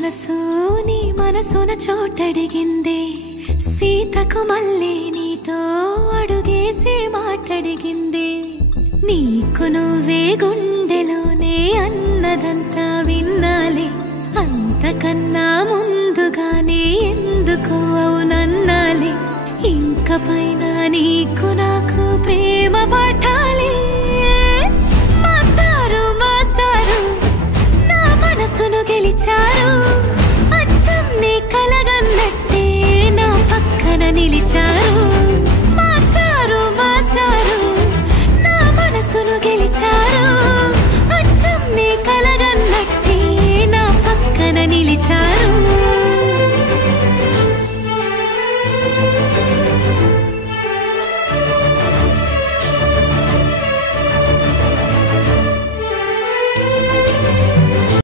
మనసు నీ మనసున చోటడిగిందే సీతకు మళ్ళీ నీతో అడుగేసి మాటడిగిందే నీకు నువ్వే గుండెలోనే అన్నదంతా విన్నాలే అంతకన్నా ముందుగానే ఎందుకు అవునన్నాలే ఇంక పైన నీకు నాకు ప్రేమ పాఠాలే మాస్టారు మాస్టారు నా మనసును గెలిచారు అచ్చం నీ కలగన్నట్టే నా పక్కన నిలిచారు